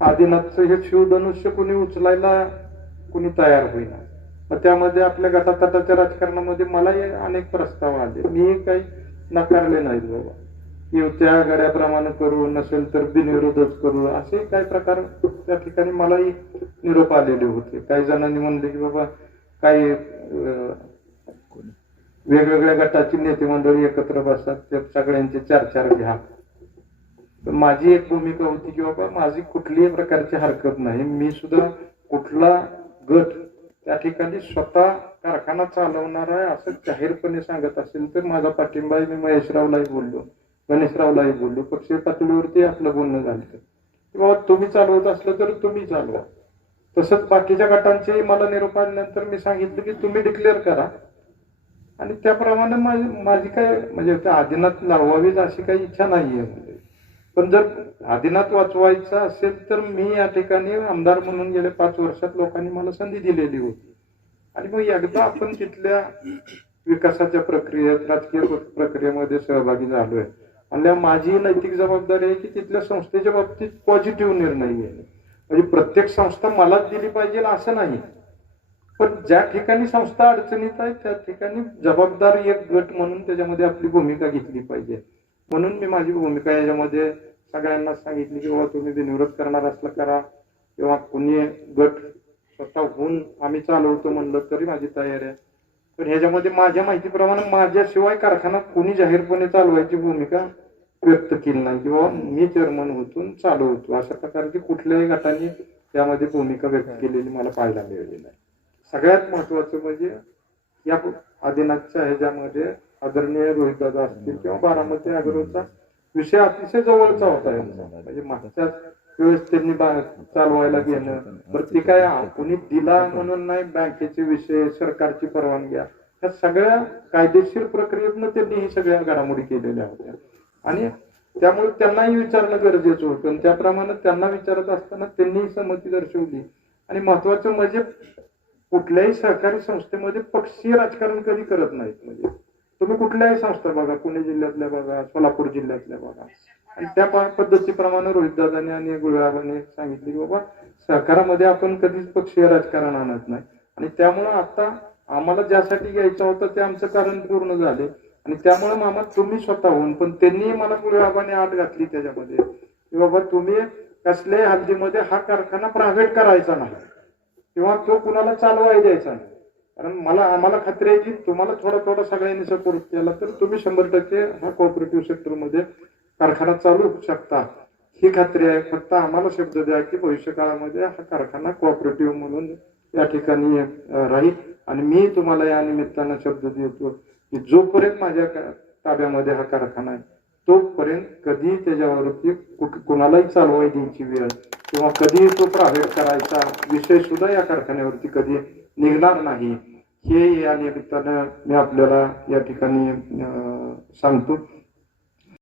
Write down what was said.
आदिनाथचं हे शिवधनुष्य कुणी उचलायला कुणी तयार होईना. मग त्यामध्ये आपल्या गटातटाच्या राजकारणामध्ये मलाही अनेक प्रस्ताव आले. मी काही नाकारले नाहीत बाबा. की त्या गड्याप्रमाणे करू नसेल तर बिनविरोधच करू असे काही प्रकार त्या ठिकाणी मलाही निरोप आलेले होते. काही जणांनी म्हणले की बाबा काही वेगवेगळ्या गटाची नेते मंडळी एकत्र बसतात ते सगळ्यांचे चार चार घ्या. तर माझी एक भूमिका होती की बाबा माझी कुठलीही प्रकारची हरकत नाही. मी सुद्धा कुठला गट त्या ठिकाणी स्वतः कारखाना चालवणार आहे असं जाहीरपणे सांगत असेल तर माझा पाठिंबा मी महेशरावलाही बोललो गणेशरावलाही बोललो. पक्षीय पातळीवरती आपलं बोलणं झालं की बाबा तुम्ही चालवत असलं तर तुम्ही चालवा. तसंच बाकीच्या गटांचेही मला निरोप आल्यानंतर मी सांगितलं की तुम्ही डिक्लेअर करा. आणि त्याप्रमाणे माझी माझी काय म्हणजे त्या लावावीच अशी काही इच्छा नाहीये. म्हणजे पण जर आदिनाथ वाचवायचा असेल तर मी या ठिकाणी आमदार म्हणून गेल्या पाच वर्षात लोकांनी मला संधी दिलेली होती. आणि मग एकदा आपण तिथल्या विकासाच्या प्रक्रियेत राजकीय प्रक्रियेमध्ये सहभागी झालोय. आणि माझी नैतिक जबाबदारी आहे की तिथल्या संस्थेच्या बाबतीत पॉझिटिव्ह निर्णय घेणे. म्हणजे प्रत्येक संस्था मलाच दिली पाहिजे असं नाही. पण ज्या ठिकाणी संस्था अडचणीत आहे त्या ठिकाणी जबाबदार एक गट म्हणून त्याच्यामध्ये आपली भूमिका घेतली पाहिजे. म्हणून मी माझी भूमिका याच्यामध्ये सगळ्यांना सांगितली की बाबा तुम्ही बिनविरोध करणार असलं करा किंवा कुणी गट स्वतःहून आम्ही चालवतो म्हणलं तरी माझी तयारी आहे. पण ह्याच्यामध्ये माझ्या माहितीप्रमाणे माझ्याशिवाय कारखाना कोणी जाहीरपणे चालवायची भूमिका व्यक्त केली नाही किंवा मी चेअरमन होतून चालवतो. अशा प्रकारची कुठल्याही गटाने त्यामध्ये भूमिका व्यक्त केलेली मला पाहायला मिळाली नाही. सगळ्यात महत्वाचं म्हणजे या आदिनाथच्या ह्याच्यामध्ये आदरणीय रोहितदादा असतील किंवा बारामती अग्रोचा विषय अतिशय जवळचा होता. यांचा म्हणजे मागच्याच वेळेस त्यांनी चालवायला घेणं. बरं ती काय कुणी दिला म्हणून नाही बँकेचे विषय सरकारची परवानगी. ह्या सगळ्या कायदेशीर प्रक्रियेतनं त्यांनी ही सगळ्या घडामोडी केलेल्या होत्या. आणि त्यामुळे त्यांनाही विचारणं गरजेचं होतं. आणि त्याप्रमाणे त्यांना विचारत असताना त्यांनीही संमती दर्शवली. आणि महत्वाचं म्हणजे कुठल्याही सहकारी संस्थेमध्ये पक्षीय राजकारण कधी करत नाहीत. म्हणजे तुम्ही कुठल्याही संस्था बघा पुणे जिल्ह्यातल्या बघा सोलापूर जिल्ह्यातल्या बघा. आणि त्या पद्धतीप्रमाणे रोहितदादांनी आणि गुळराबाने सांगितले की बाबा सहकारामध्ये आपण कधीच पक्षीय राजकारण आणत नाही. आणि त्यामुळं आता आम्हाला ज्यासाठी घ्यायचं होतं ते आमचं कारण पूर्ण झाले. आणि त्यामुळे मामा तुम्ही स्वतःहून पण त्यांनी मला गुळराबाने आठ घातली त्याच्यामध्ये. की बाबा तुम्ही कसल्याही हद्दीमध्ये हा कारखाना प्रायव्हेट करायचा नाही. किंवा तो कुणाला चालवाय द्यायचा नाही. कारण मला आम्हाला खात्री आहे की तुम्हाला थोडा थोडा सगळ्यांनी सपोर्ट केला तर तुम्ही शंभर टक्के हा कोऑपरेटिव्ह सेक्टरमध्ये कारखाना चालू होऊ शकता. ही खात्री आहे. फक्त आम्हाला शब्द द्या की भविष्य काळामध्ये हा कारखाना कोऑपरेटिव्ह म्हणून या ठिकाणी राहील. आणि मी तुम्हाला या निमित्तानं शब्द देतो की जोपर्यंत माझ्या ताब्यामध्ये हा कारखाना आहे तोपर्यंत कधी त्याच्यावरती कुठ- कुणालाही चालवाई द्यायची वेळ किंवा कधी तो प्रायव्हेट करायचा विषय सुद्धा या कारखान्यावरती कधी निघणार नाही. हे या निमित्तानं मी आपल्याला या ठिकाणी सांगतो.